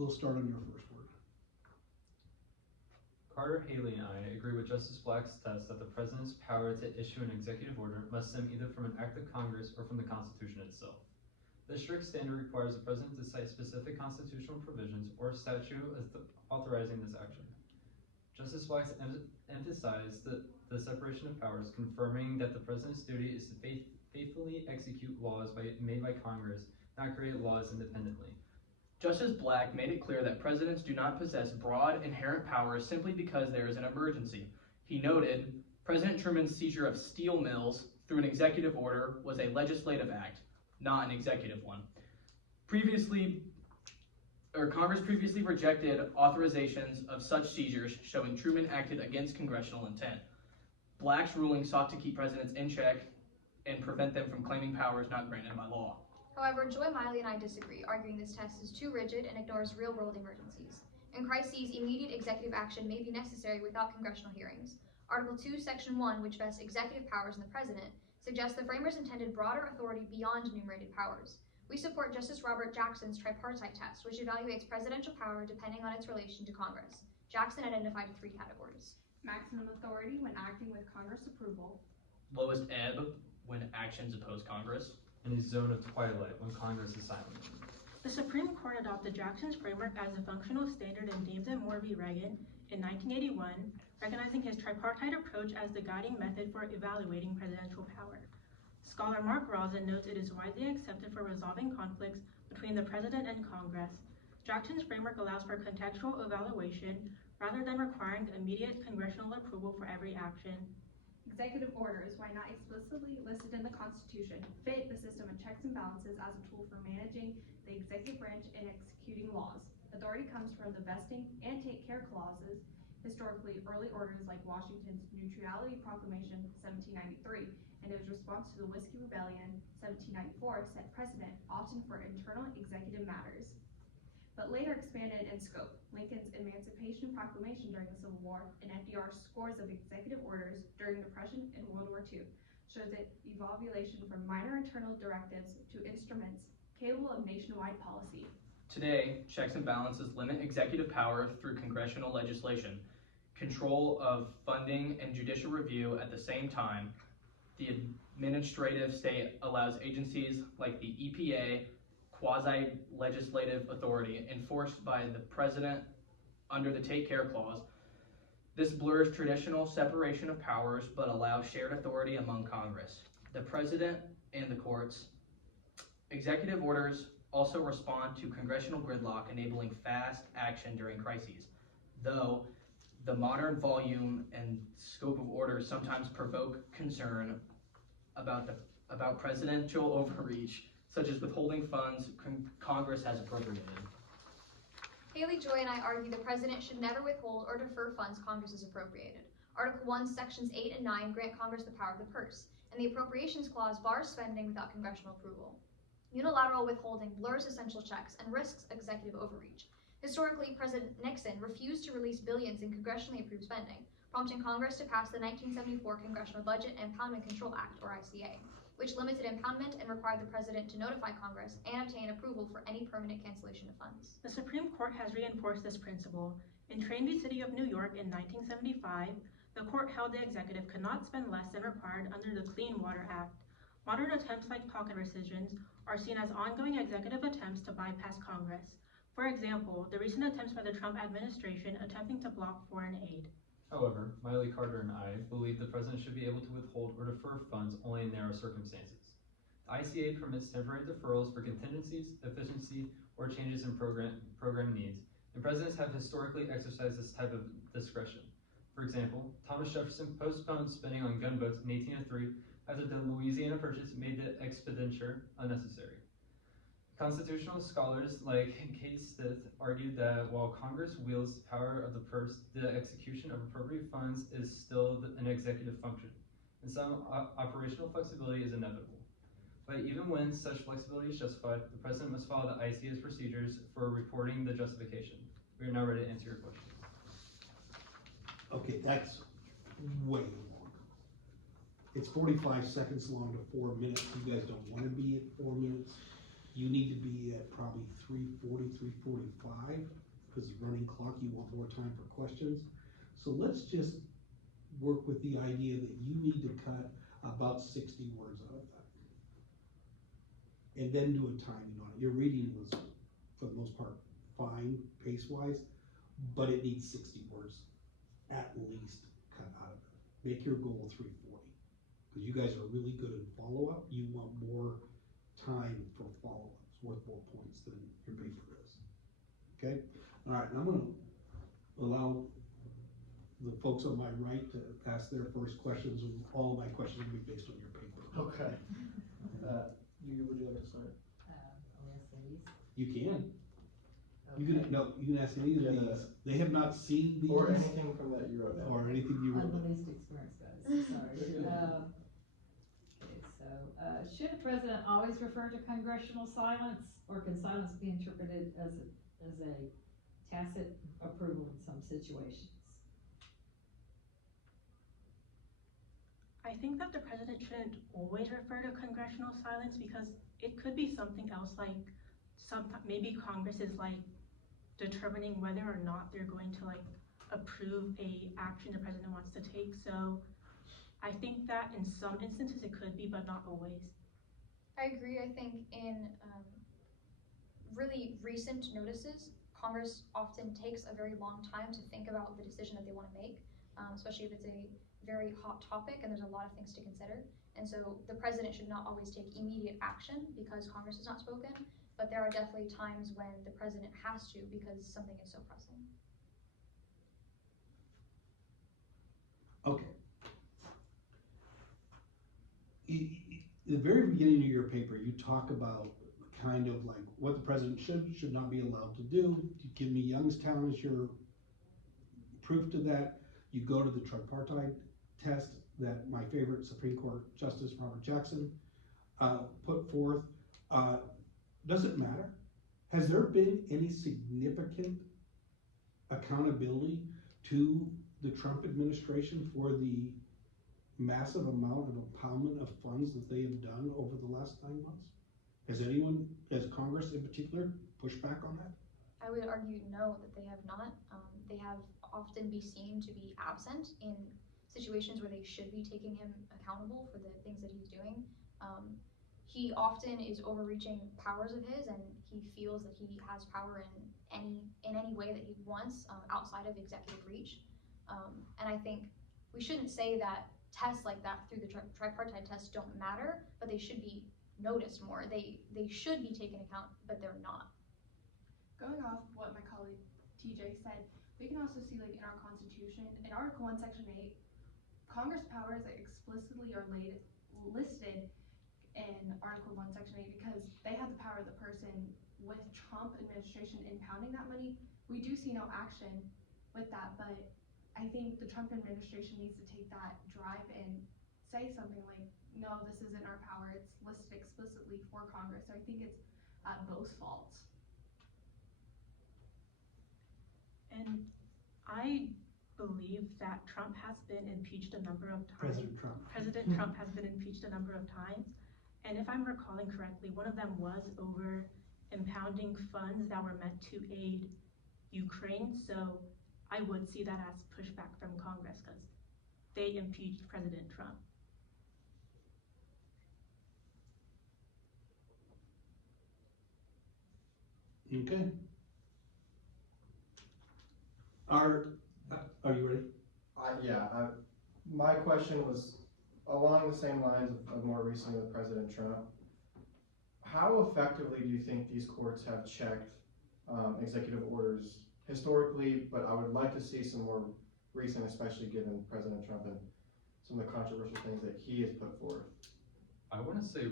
We'll start on your first word. Carter, Haley, and I agree with Justice Black's test that the President's power to issue an executive order must stem either from an act of Congress or from the Constitution itself. The strict standard requires the President to cite specific constitutional provisions or statute as authorizing this action. Justice Black emphasized the separation of powers, confirming that the President's duty is to faithfully execute laws made by Congress, not create laws independently. Justice Black made it clear that presidents do not possess broad inherent powers simply because there is an emergency. He noted, President Truman's seizure of steel mills through an executive order was a legislative act, not an executive one. Congress previously rejected authorizations of such seizures, showing Truman acted against congressional intent. Black's ruling sought to keep presidents in check and prevent them from claiming powers not granted by law. However, Joy Miley and I disagree, arguing this test is too rigid and ignores real-world emergencies. In crises, immediate executive action may be necessary without congressional hearings. Article 2, Section 1, which vests executive powers in the President, suggests the framers intended broader authority beyond enumerated powers. We support Justice Robert Jackson's tripartite test, which evaluates presidential power depending on its relation to Congress. Jackson identified 3 categories. Maximum authority when acting with Congress approval. Lowest ebb when actions oppose Congress. And a zone of twilight when Congress is silent. The Supreme Court adopted Jackson's framework as a functional standard in James M. Moore v. Reagan in 1981, recognizing his tripartite approach as the guiding method for evaluating presidential power. Scholar Mark Rosen notes it is widely accepted for resolving conflicts between the President and Congress. Jackson's framework allows for contextual evaluation rather than requiring immediate congressional approval for every action. Executive orders, while not explicitly listed in the Constitution, fit the system of checks and balances as a tool for managing the executive branch and executing laws. Authority comes from the vesting and take care clauses. Historically, early orders like Washington's Neutrality Proclamation 1793 and his response to the Whiskey Rebellion 1794 set precedent, often for internal executive matters, but later expanded in scope. Lincoln's Emancipation Proclamation during the Civil War and FDR's scores of executive orders during Depression and World War II shows that evolution from minor internal directives to instruments capable of nationwide policy. Today, checks and balances limit executive power through congressional legislation, control of funding and judicial review at the same time. The administrative state allows agencies like the EPA, quasi-legislative authority enforced by the President under the Take Care Clause. This blurs traditional separation of powers but allows shared authority among Congress, the President, and the courts. Executive orders also respond to congressional gridlock, enabling fast action during crises, though the modern volume and scope of orders sometimes provoke concern about presidential overreach, such as withholding funds Congress has appropriated. Haley, Joy, and I argue the President should never withhold or defer funds Congress has appropriated. Article 1, Sections 8 and 9 grant Congress the power of the purse, and the Appropriations Clause bars spending without congressional approval. Unilateral withholding blurs essential checks and risks executive overreach. Historically, President Nixon refused to release billions in congressionally approved spending, prompting Congress to pass the 1974 Congressional Budget and Impoundment Control Act, or ICA, which limited impoundment and required the President to notify Congress and obtain approval for any permanent cancellation of funds. The Supreme Court has reinforced this principle. In Train v. City of New York in 1975, the court held the executive could not spend less than required under the Clean Water Act. Modern attempts like pocket rescissions are seen as ongoing executive attempts to bypass Congress. For example, the recent attempts by the Trump administration attempting to block foreign aid. However, Miley, Carter, and I believe the President should be able to withhold or defer funds only in narrow circumstances. The ICA permits temporary deferrals for contingencies, efficiency, or changes in program needs, and presidents have historically exercised this type of discretion. For example, Thomas Jefferson postponed spending on gunboats in 1803 after the Louisiana Purchase made the expenditure unnecessary. Constitutional scholars like Kate Stith argued that while Congress wields the power of the purse, the execution of appropriate funds is still an executive function, and some operational flexibility is inevitable. But even when such flexibility is justified, the President must follow the ICA's procedures for reporting the justification. We are now ready to answer your question. Okay, that's way long. It's 45 seconds long to 4 minutes. You guys don't want to be at 4 minutes. you need to be at probably 3:40, 3:45, because running clock, you want more time for questions. So let's just work with the idea that you need to cut about 60 words out of that. And then do a timing on it. Your reading was, for the most part, fine pace-wise, but it needs 60 words at least cut out of it. Make your goal 340, because you guys are really good at follow-up. You want more time for follow-ups, worth more points than your paper is. Okay? All right, I'm gonna allow the folks on my right to ask their first questions, and all of my questions will be based on your paper. Okay. Would you like to start? I'll ask these. You can. You Okay. can, no, you can ask any of Yeah, these. They have not seen these. Or anything from that you wrote down. Or anything you I'm wrote. the least experienced, guys, sorry. Okay, so, should a president always refer to congressional silence, or can silence be interpreted as a tacit approval in some situations? I think that the president shouldn't always refer to congressional silence, because it could be something else, like maybe Congress is like determining whether or not they're going to like approve a action the president wants to take. So I think that in some instances it could be, but not always. I agree. I think in really recent notices, Congress often takes a very long time to think about the decision that they want to make, especially if it's a very hot topic and there's a lot of things to consider. And so the president should not always take immediate action because Congress has not spoken, but there are definitely times when the president has to because something is so pressing. Okay. The very beginning of your paper, you talk about kind of like what the president should not be allowed to do. You give me Youngstown as your proof to that. You go to the tripartite test that my favorite Supreme Court Justice Robert Jackson put forth. Does it matter? Has there been any significant accountability to the Trump administration for the massive amount of impoundment of funds that they have done over the last 9 months? Has Congress in particular, pushed back on that? I would argue no, that they have not. They have often be seen to be absent in situations where they should be taking him accountable for the things that he's doing. He often is overreaching powers of his, and he feels that he has power in any way that he wants outside of executive reach. And I think we shouldn't say that tests like that through the tripartite test don't matter, but they should be noticed more. They should be taken account, but they're not. Going off what my colleague TJ said, we can also see like in our Constitution, in Article 1, Section 8, Congress powers that explicitly are listed in Article 1, Section 8 because they have the power of the person. With Trump administration impounding that money, we do see no action with that, but I think the Trump administration needs to take that drive and say something like, no, this isn't our power, it's listed explicitly for Congress. So I think it's both faults. And I believe that Trump has been impeached a number of times. President Trump has been impeached a number of times. And if I'm recalling correctly, one of them was over impounding funds that were meant to aid Ukraine. So I would see that as pushback from Congress because they impeached President Trump. Okay. Are you ready? My question was along the same lines of more recently with President Trump. How effectively do you think these courts have checked executive orders historically, but I would like to see some more recent, especially given President Trump and some of the controversial things that he has put forth? I want to say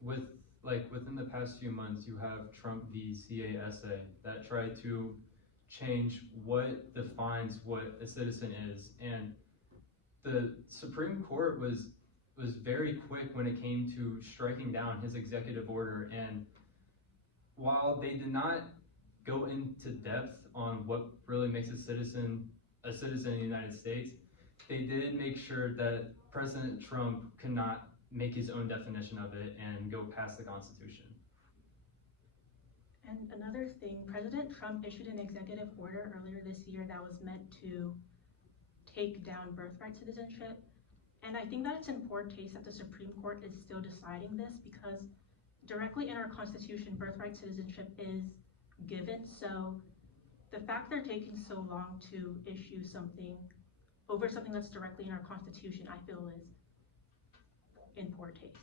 within the past few months, you have Trump v. CASA that tried to change what defines what a citizen is, and the Supreme Court was very quick when it came to striking down his executive order. And while they did not go into depth on what really makes a citizen in the United States, they did make sure that President Trump could not make his own definition of it and go past the Constitution. And another thing, President Trump issued an executive order earlier this year that was meant to take down birthright citizenship. And I think that it's in poor taste that the Supreme Court is still deciding this, because directly in our Constitution, birthright citizenship is given. So the fact they're taking so long to issue something over something that's directly in our Constitution, I feel is in poor taste.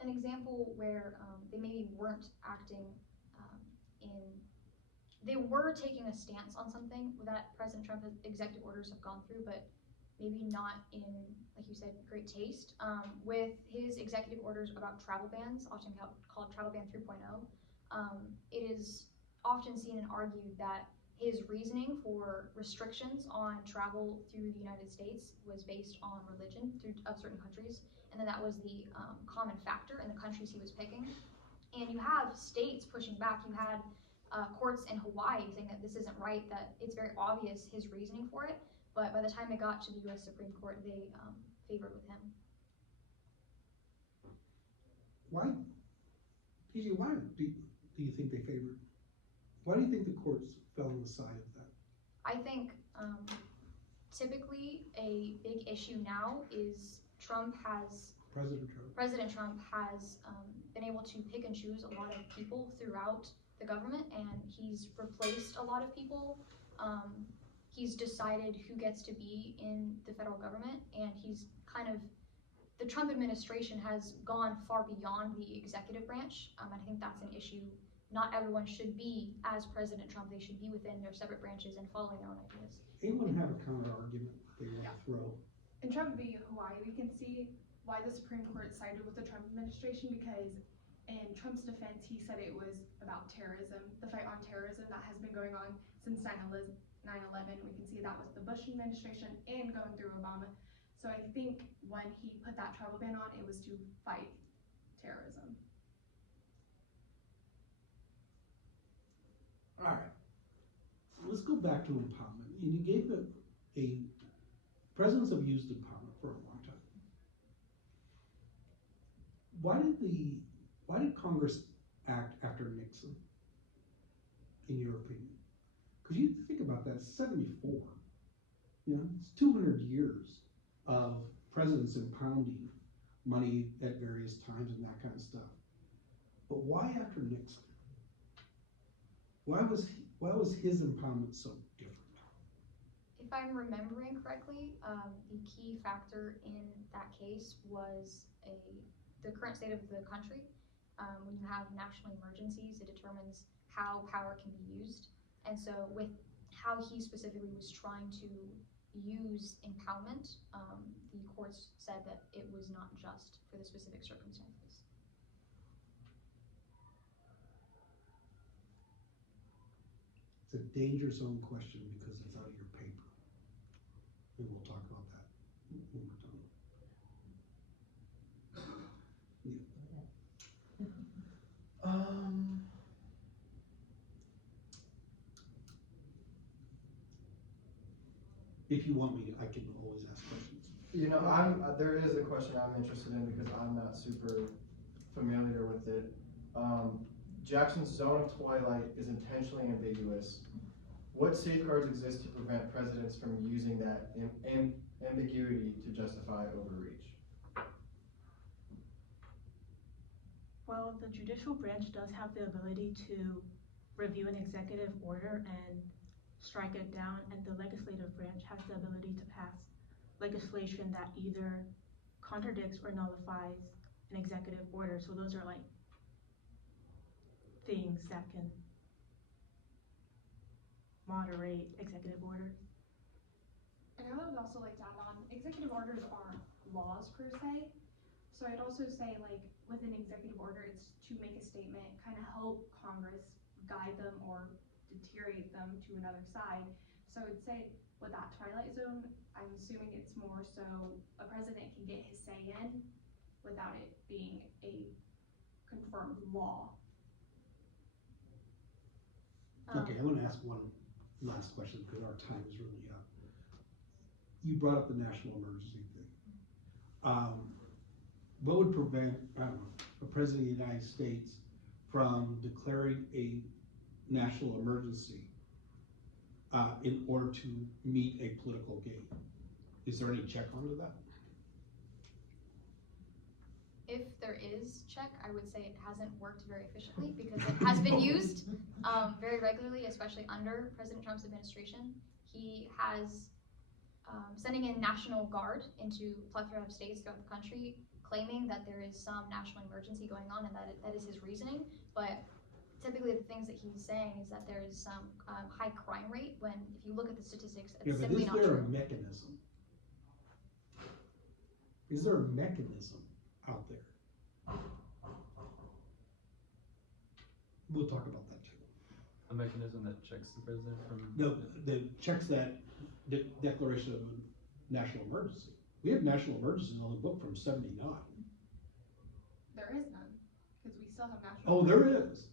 An example where they maybe weren't acting they were taking a stance on something that President Trump's executive orders have gone through, but maybe not in, like you said, great taste. With his executive orders about travel bans, often called Travel Ban 3.0, it is often seen and argued that his reasoning for restrictions on travel through the United States was based on religion of certain countries, and then that was the common factor in the countries he was picking. And you have states pushing back. You had courts in Hawaii saying that this isn't right, that it's very obvious his reasoning for it, but by the time it got to the U.S. Supreme Court, they favored with him. Why, PJ, why do you think they favored? Why do you think the courts fell on the side of that? I think typically a big issue now is President Trump has been able to pick and choose a lot of people throughout the government, and he's replaced a lot of people. He's decided who gets to be in the federal government, and the Trump administration has gone far beyond the executive branch. I think that's an issue. Not everyone should be as President Trump. They should be within their separate branches and following their own ideas. Anyone have a counter argument they want to throw? In Trump v. Hawaii, we can see why the Supreme Court sided with the Trump administration, because in Trump's defense, he said it was about terrorism, the fight on terrorism that has been going on since 9/11. We can see that with the Bush administration and going through Obama. So I think when he put that travel ban on, it was to fight terrorism. All right, let's go back to empowerment. And you gave presidents have used empowerment for a long time. Why did Congress act after Nixon, in your opinion? Because you think about that, 74, it's 200 years of presidents impounding money at various times and that kind of stuff. But why after Nixon? Why was his impoundment so different? If I'm remembering correctly, the key factor in that case was the current state of the country. When you have national emergencies, it determines how power can be used. And so with how he specifically was trying to use impoundment, the courts said that it was not just for the specific circumstances. It's a danger zone question because it's out of your paper. And we'll talk about that when we're done. If you want me, I can always ask questions. There is a question I'm interested in because I'm not super familiar with it. Jackson's zone of twilight is intentionally ambiguous. What safeguards exist to prevent presidents from using that ambiguity to justify overreach? Well, the judicial branch does have the ability to review an executive order and strike it down, and the legislative branch has the ability to pass legislation that either contradicts or nullifies an executive order. So those are like things that can moderate executive orders. And I would also like to add on, executive orders aren't laws per se. So I'd also say, like, with an executive order, it's to make a statement, kind of help Congress guide them or deteriorate them to another side. So I'd say with that twilight zone, I'm assuming it's more so a president can get his say in without it being a confirmed law. Okay, I want to ask one last question because our time is really up. You brought up the national emergency thing. What would prevent, a president of the United States from declaring a national emergency in order to meet a political gain? Is there any check onto that? If there is check, I would say it hasn't worked very efficiently because it has been used very regularly, especially under President Trump's administration. He has sending in National Guard into a plethora of states throughout the country, claiming that there is some national emergency going on and that is his reasoning. But typically the things that he's saying is that there is some high crime rate when, if you look at the statistics, it's simply not Is there true. a mechanism? Is there a mechanism out there? We'll talk about that too. A mechanism that checks the president from. No, the checks that declaration of a national emergency. We have national emergencies on the book from '79. There is none, because we still have national. Oh, there is.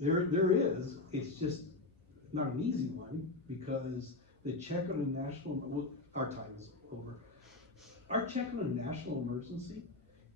There is. It's just not an easy one because the check on a national, well, our time is over. Our check on a national emergency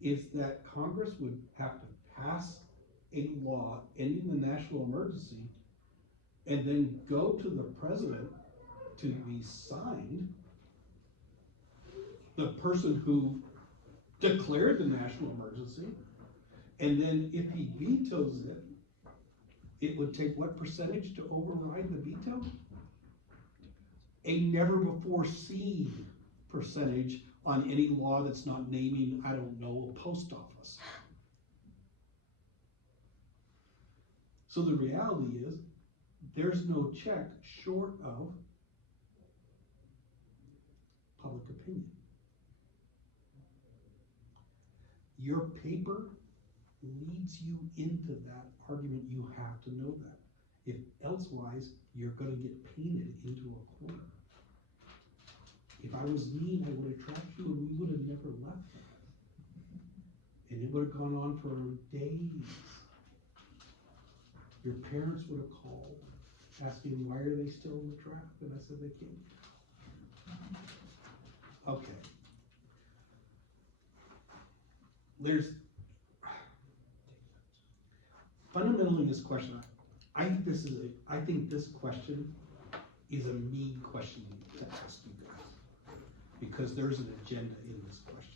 is that Congress would have to pass a law ending the national emergency and then go to the president to be signed. The person who declared the national emergency, and then if he vetoes it, it would take what percentage to override the veto? A never before seen percentage on any law that's not naming, I don't know, a post office. So the reality is, there's no check short of public opinion. Your paper leads you into that argument. You have to know that. If elsewise, you're gonna get painted into a corner. If I was mean, I would have trapped you and we would have never left that. And it would have gone on for days. Your parents would have called, asking why are they still in the trap? And I said they can't. Okay. There's fundamentally this question. I think this question is a mean question to ask you guys because there's an agenda in this question.